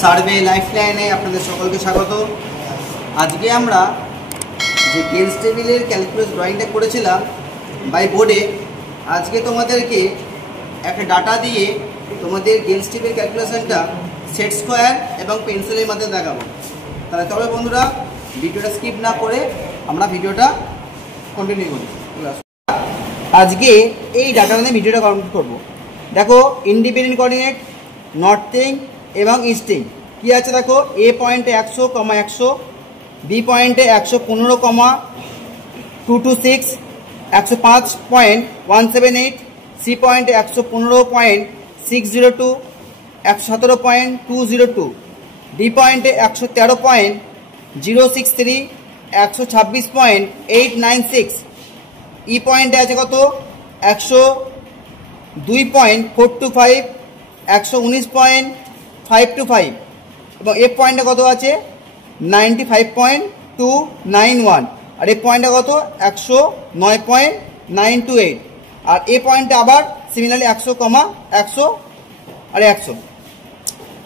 Survey লাইফলাইনে আপনাদের সকলকে স্বাগত। আজকে আমরা যে গেলস টেবিলের ক্যালকুলাস ড্রয়িংটা করেছিলাম বাই বোর্ডে, আজকে তোমাদেরকে একটা ডাটা দিয়ে তোমাদের গেলস টেবিল ক্যালকুলেশনটা সেট স্কোয়ার এবং পেন্সিলের মাধ্যমে দেখাবো। তাহলে তবে বন্ধুরা ভিডিওটা স্কিপ না করে আমরা ভিডিওটা কন্টিনিউ করি। আজকে এই ডাটা নিয়ে ভিডিওটা কমপ্লিট করবো। দেখো ইন্ডিপেন্ডেন্ট কোঅর্ডিনেট, নর্থিং এবং ইস্টিং কী আছে দেখো। এ পয়েন্টে 100,100, বি পয়েন্টে 115,226, 105.178, সি পয়েন্টে 115.602, 117.202, ডি পয়েন্টে 113.063, 126.896, ই পয়েন্টে আছে কত 102.425, 119.525 এবং এফ পয়েন্টে কত আছে 95.291 আর এফ পয়েন্টে কত 109.928 আর এ পয়েন্টে আবার সিমিলারলি 100,100 আর 100।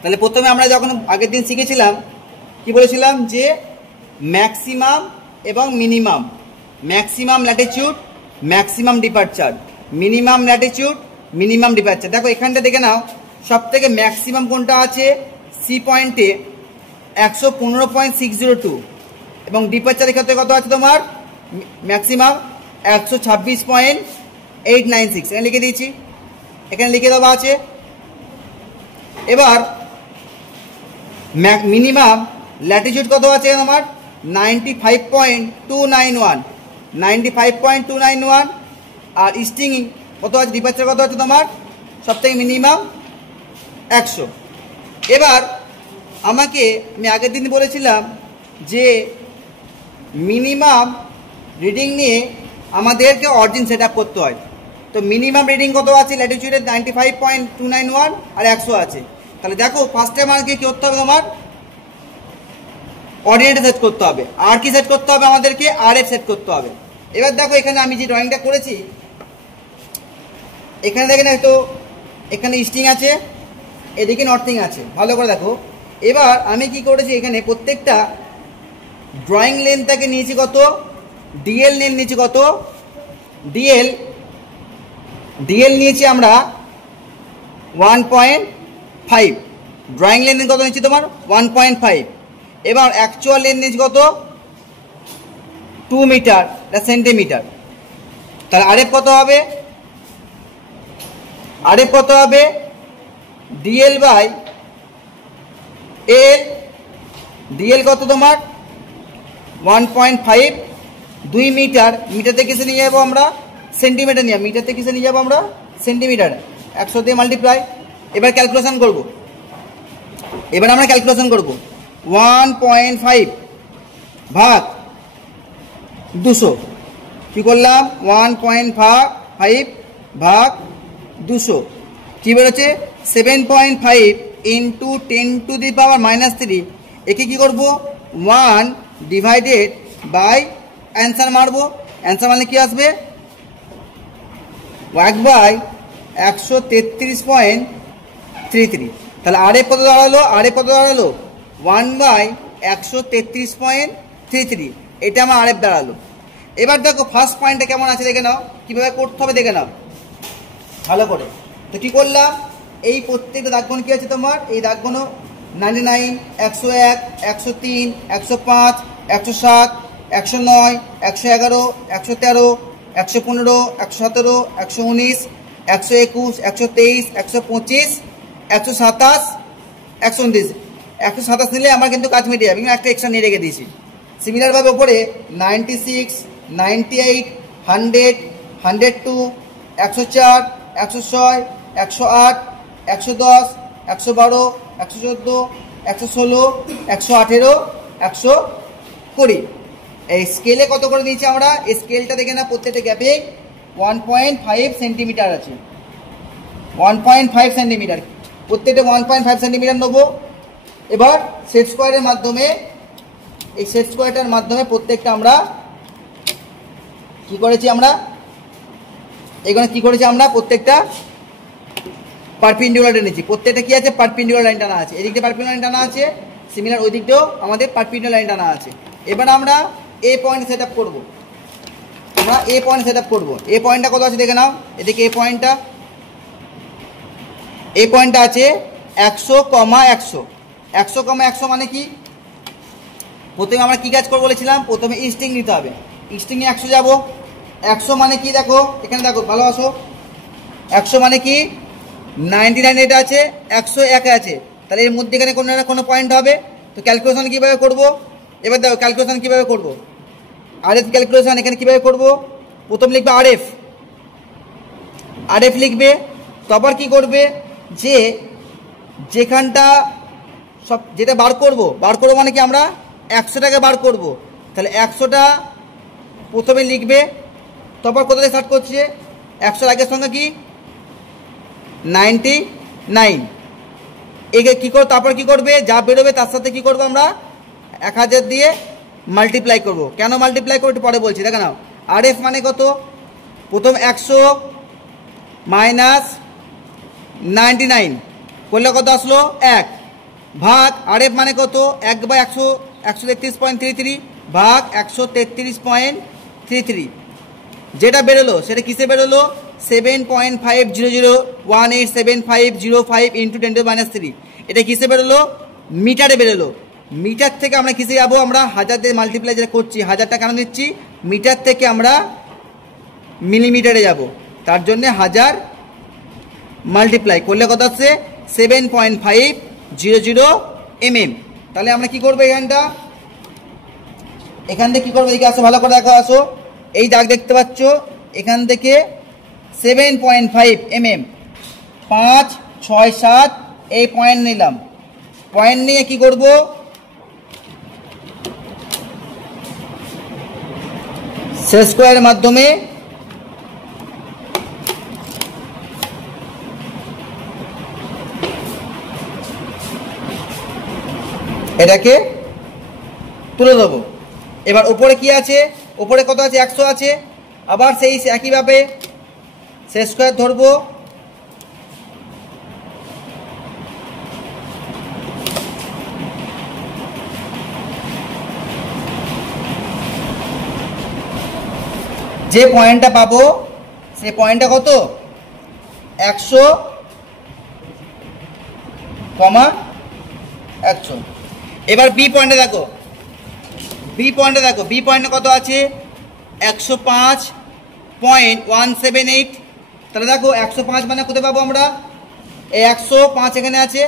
তাহলে প্রথমে আমরা যখন আগের দিন শিখেছিলাম কি বলেছিলাম যে ম্যাক্সিমাম এবং minimum, maximum Latitude maximum departure, minimum Latitude minimum departure. দেখো এখানটা দেখে নাও সব থেকে ম্যাক্সিমাম কোনটা আছে, সি পয়েন্টে 115.602 এবং ডিপারচারের ক্ষেত্রে কত আছে তোমার ম্যাক্সিমাম 126.896। এখানে লিখে দিয়েছি, এখানে লিখে দেওয়া আছে। এবার মিনিমাম ল্যাটিটিউড কত আছে তোমার 95.291, 95.291 আর ইস্টিং কত আছে, ডিপারচার কত আছে তোমার সব থেকে মিনিমাম 100। এবার আমি আগের দিন বলেছিলাম যে মিনিমাম রিডিং নিয়ে আমাদেরকে অরিজিন সেট আপ করতে হয়। তো মিনিমাম রিডিং কত আছে ল্যাটিটিউডের 95.291 আর 100 আছে। তাহলে দেখো ফার্স্টে আমাকে কী করতে হবে, তোমার অর্ডিনেটে সেট করতে হবে। আর কি সেট করতে হবে আমাদেরকে, আর এফ সেট করতে হবে। এবার দেখো এখানে আমি যে ড্রয়িংটা করেছি এখানে দেখেন তো এখানে ইস্টিং আছে, এদিকে নর্থিং আছে, ভালো করে দেখো। এবার আমি কি করেছি এখানে প্রত্যেকটা ড্রয়িং লেন্থটাকে নিয়েছি কত, ডিএল লেন্থ নিয়েছি কত, ডিএল নিয়েছি আমরা 1.5, ড্রয়িং লেন্থ কত নিয়েছি তোমার 1.5। এবার অ্যাকচুয়াল লেন্থ নিয়েছি কত 2 মিটার সেন্টিমিটার। তাহলে আরএফ কত হবে, আরএফ কত হবে ডিএল বাই এল, ডিএল কত তোমার 1.5, 2 মিটার, মিটার থেকে কিসে নিয়ে যাবো আমরা সেন্টিমিটার নিয়ে, মিটার থেকে কিসে নিয়ে যাবো আমরা সেন্টিমিটার, 100 দিয়ে মাল্টিপ্লাই। এবার ক্যালকুলেশন করব, এবার আমরা ক্যালকুলেশন করব 1.5 ভাগ 200, কী করলাম 1.5 ভাগ 200 কী বেরোচ্ছে 7.5 ইন্টু 10⁻³ একে কী করবো 1 ডিভাইডেড বাই অ্যান্সার মারবো। অ্যান্সার মানে কি আসবে 1/133.33। তাহলে আরে কত দাঁড়ালো, আরে কত দাঁড়ালো 1/133.33, এটা আমার আরেফ দাঁড়ালো। এবার দেখো ফার্স্ট পয়েন্টটা কেমন আছে দেখে নাও, কীভাবে করতে হবে দেখে নাও ভালো করে। তো কী করলাম, এই প্রত্যেকটা দাগগুলো কী আছে তোমার, এই দাগগুলো 99, 101, 103, 105, 107, 109, 111, 113, 115, 117, 119, 121, 123, 125, 127, 129, 127 নিলে আমার কিন্তু কাজ মিটে যাবে, কিন্তু একটা এক্সট্রা নিয়ে রেখে দিয়েছি। সিমিলারভাবে ওপরে 96, 98, 100, 102, 104, 106, 108, 110, 112, 114, 116, 118, 120। এই স্কেলে কত করে দিয়েছি আমরা, এই স্কেলটা দেখে না প্রত্যেকটা গ্যাপে 1.5 সেন্টিমিটার আছে, 1.5 সেন্টিমিটার, প্রত্যেকটা 1.5 সেন্টিমিটার নেবো। এবার সেট স্কোয়ারের মাধ্যমে, এই সেট স্কোয়ারটার মাধ্যমে প্রত্যেকটা আমরা কি করেছি, আমরা এখানে কি করেছি, আমরা প্রত্যেকটা পারপেন্ডিকুলার টেনেছি, প্রত্যেকটা কি আছে পারপেন্ডিকুলার লাইন টানা আছে, এদিকটা পারপেন্ডিকুলার লাইন টানা আছে, সিমিলার ওই দিকটাও আমাদের পারপেন্ডিকুলার লাইন টানা আছে। এবার আমরা এ পয়েন্ট সেট আপ করবো, আমরা এ পয়েন্ট সেট আপ করবো। এ পয়েন্টটা কত আছে দেখে নাও, এদিকে এ পয়েন্টটা আছে 100,100। 100,100 মানে কি, প্রথমে আমরা কি কাজ করবো বলেছিলাম, প্রথমে ইস্টিং নিতে হবে, ইস্টিংয়ে 100 যাবো। 100 মানে কি দেখো এখানে দেখো ভালো আসো, 100 মানে কি 99 এটা আছে, 101 আছে, তাহলে এর মধ্যে এখানে কোনো না কোনো পয়েন্ট হবে। তো ক্যালকুলেশন কীভাবে করবো, এবার দেখো ক্যালকুলেশন কীভাবে করবো, আরএফ ক্যালকুলেশন এখানে কীভাবে করবো, প্রথম লিখবে আরএফ লিখবে, তারপর কি করবে যে যেখানটা সব যেটা বার করবো মানে কি আমরা 100টাকে বার করব, তাহলে 100টা প্রথমে লিখবে, তারপর কোথা থেকে স্টার্ট করছে 100 আগের সঙ্গে কি 99, একে কী করো, তারপর কি করবে যা বেরোবে তার সাথে কি করবো আমরা 1000 দিয়ে মাল্টিপ্লাই করব। কেন মাল্টিপ্লাই করবো একটু পরে বলছি, দেখে নাও। আরএফ মানে কত, প্রথম 100 মাইনাস 99 করলে কত আসলো 1 ভাগ আরএফ মানে কত 1/100, 133.33 ভাগ 133.33, যেটা বেরোলো সেটা কিসে বেরোলো 7.500187505 ইন্টু 10⁻³ এটা কিসে বেরোলো মিটারে বেরোলো। মিটার থেকে আমরা কিসে যাবো, আমরা 1000 দিয়ে মাল্টিপ্লাই যেটা করছি, 1000টা কেন দিচ্ছি, মিটার থেকে আমরা মিলিমিটারে যাব, তার জন্যে 1000 মাল্টিপ্লাই করলে কত আসছে 7.500 mm। তাহলে আমরা কি করবো এখান থেকে কি করবো, এদিকে আসো ভালো করে দেখো, আসো এই দাগ দেখতে পাচ্ছ, এখান থেকে 7.5 mm 5, 6, 7 এই পয়েন্ট নিলাম, পয়েন্ট নিয়ে কি করব সেট স্কোয়ারের মাধ্যমে এটাকে তুলে দেবো। এবার উপরে কি আছে, উপরে কত আছে 100 আছে, আবার সেই একইভাবে সেট স্কোয়ার ধরবো, যে পয়েন্টটা পাবো সেই পয়েন্টটা কত 100,100। এবার বি পয়েন্টে দেখো, বি পয়েন্টে কত আছে 105.178। তাহলে দেখো 105 মানে কোথায় পাবো আমরা, এই 105 এখানে আছে,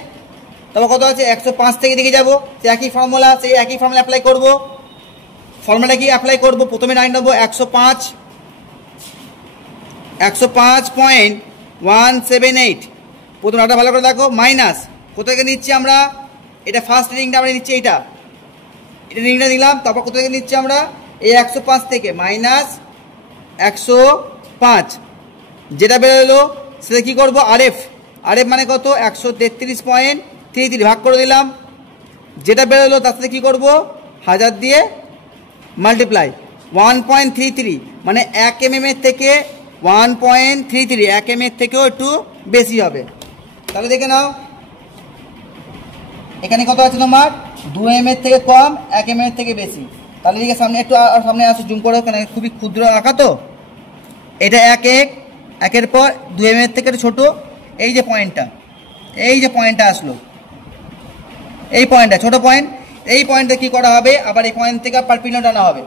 তারপর কত আছে 105 থেকে দিকে যাবো, সে একই ফর্মুলা, সেই একই ফর্মুলা অ্যাপ্লাই করবো। ফর্মুলা কি অ্যাপ্লাই করবো, প্রথমে লাইন নেবো 105.178, প্রথম একটা ভালো করে দেখো, মাইনাস কোথা থেকে নিচ্ছি আমরা, এটা ফার্স্ট রিডিংটা আমরা নিচ্ছি, এটা রিডিংটা নিলাম, তারপর কোথা থেকে নিচ্ছি আমরা এই 105 থেকে মাইনাস 105, যেটা বেরোলো সেটা কী করবো আরএফ মানে কত 133.33 ভাগ করে দিলাম, যেটা বেরোলো তার সাথে কী করবো 1000 দিয়ে মাল্টিপ্লাই 1.33 মানে 1 mm এর থেকে 1.33, 1 mm এর থেকেও একটু বেশি হবে। তাহলে দেখে নাও এখানে কত আছে তোমার 2 mm এর থেকে কম, 1 mm এর থেকে বেশি। তাহলে দিকে সামনে একটু সামনে আসো, জুম করো, কেন খুবই ক্ষুদ্র আঁকা তো, এটা 1 একের পর 2 mm এর থেকে একটু ছোটো, এই যে পয়েন্টটা আসলো, এই পয়েন্টটা ছোটো পয়েন্ট, এই পয়েন্টে কী করা হবে, আবার এই পয়েন্ট থেকে পারপেন্ডিকুলার টানা হবে,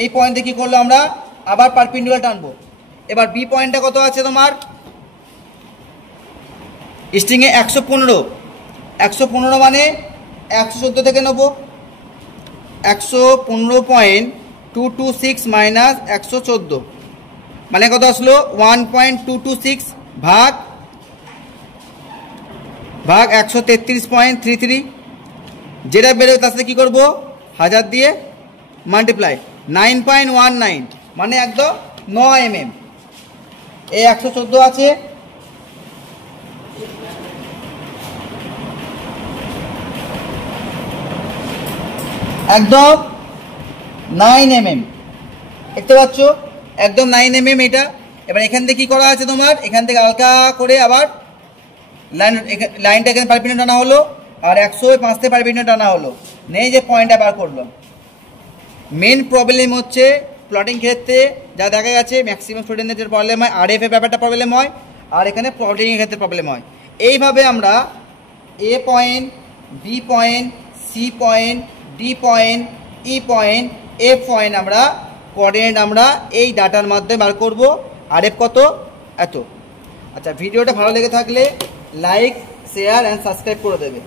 এই পয়েন্টে কী করলো আমরা আবার পারপেন্ডিকুলার টানবো। এবার বি পয়েন্টটা কত আছে তোমার স্ট্রিংয়ে 115 মানে 114 থেকে নেবো, 115.226 মাইনাস 114 মানে কত আসলো 1.226 ভাগ 133.33, যেটা বেরোবে তার সাথে কী করবো 1000 দিয়ে মাল্টিপ্লাই 9.19 মানে একদম 9 mm। এই 114 আছে, একদম 9 mm দেখতে পাচ্ছ, একদম 9 mm এটা। এবার এখান থেকে কী করা আছে তোমার, এখান থেকে হালকা করে আবার লাইনটা এখানে পারপেন্ডিকুলার টানা হলো, আর 105 থেকে পারপেন্ডিকুলার টানা হলো, নেই যে পয়েন্টটা বার করলাম। মেন প্রবলেম হচ্ছে প্লটিং ক্ষেত্রে যা দেখা গেছে ম্যাক্সিমাম স্টুডেন্টদের যে প্রবলেম হয় আরএফ এর ব্যাপারটা প্রবলেম হয়, আর এখানে প্লটিংয়ের ক্ষেত্রে প্রবলেম হয়। এইভাবে আমরা A point, B point, C point, D point, E point, F point আমরা কোঅর্ডিনেট আমরা এই ডাটার মাধ্যমে বার করব। আরএফ কত, এত। আচ্ছা, ভিডিওটা ভালো লেগে থাকলে লাইক, শেয়ার অ্যান্ড সাবস্ক্রাইব করে দেবে।